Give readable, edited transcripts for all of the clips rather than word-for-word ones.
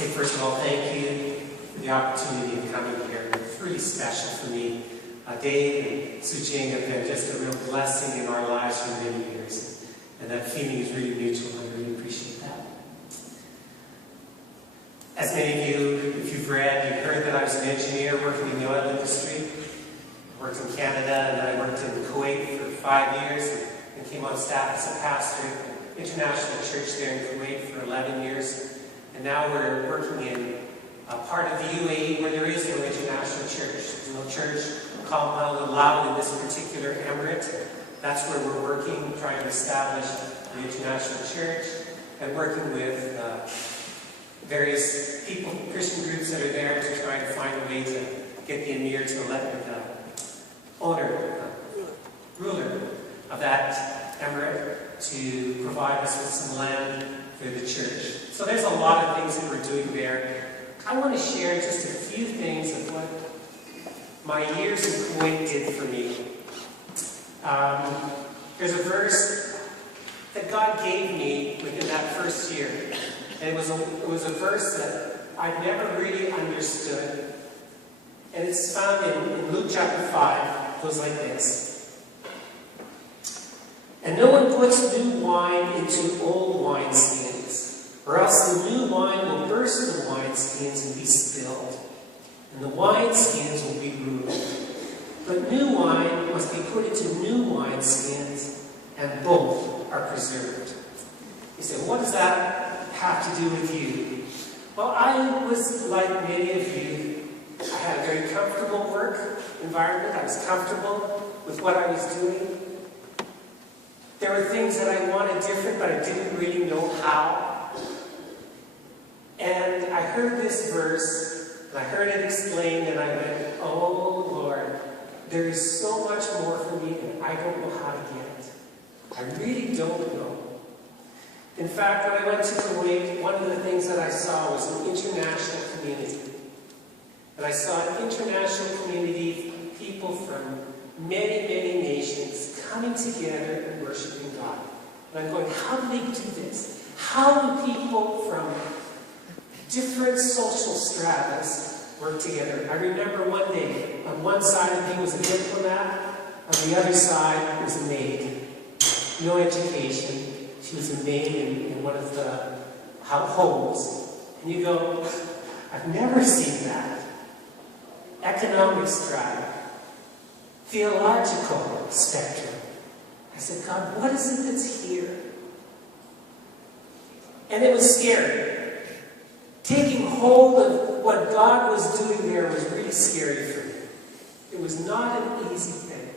say first of all, thank you for the opportunity of coming here. It's really special for me. Dave and Sujing have been just a real blessing in our lives for many years. And that feeling is really mutual. I really appreciate that. As many of you, if you've read, you've heard that I was an engineer working in the oil industry. I worked in Canada and then I worked in Kuwait for 5 years and came on staff as a pastor at the International Church there in Kuwait for 11 years. And now we're working in a part of the UAE where there is no international church. There's no church compound allowed in this particular emirate. That's where we're working, trying to establish the international church and working with various people, Christian groups that are there to try to find a way to get the emir to let the ruler of that emirate to provide us with some land for the church. So there's a lot of things that we're doing there. I want to share just a few things of what my years in Kuwait did for me. There's a verse that God gave me within that first year. And it was a verse that I've never really understood. And it's found in Luke chapter 5. It goes like this. And no one puts new wine into old wineskins, or else the new wine will burst the wineskins and be spilled, and the wineskins will be ruined. But new wine must be put into new wineskins, and both are preserved. You say, what does that have to do with you? Well, I was like many of you. I had a very comfortable work environment. I was comfortable with what I was doing. There were things that I wanted different, but I didn't really know how. And I heard this verse, and I heard it explained, and I went, oh Lord, there is so much more for me, and I don't know how to get it. I really don't know. In fact, when I went to Kuwait, one of the things that I saw was an international community. And I saw an international community of people from many, many nations coming together and worshiping God. And I'm going, how do they do this? How do people from different social stratas work together? I remember one day, on one side of me was a diplomat, on the other side was a maid. No education. She was a maid in one of the homes. And you go, I've never seen that. Economic strata. Theological spectrum. I said, God, what is it that's here? And it was scary. Taking hold of what God was doing there was really scary for me. It was not an easy thing.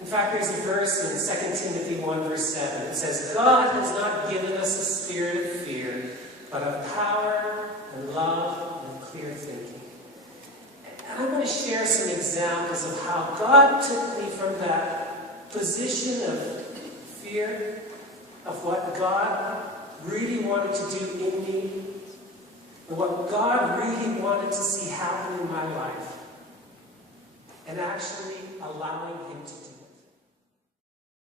In fact, there's a verse in 2 Timothy 1 verse 7. It says, God has not given us a spirit of fear, but of power and love and clear thinking. And I'm going to share some examples of how God took me from that position of fear, of what God really wanted to do in me, and what God really wanted to see happen in my life, and actually allowing Him to do.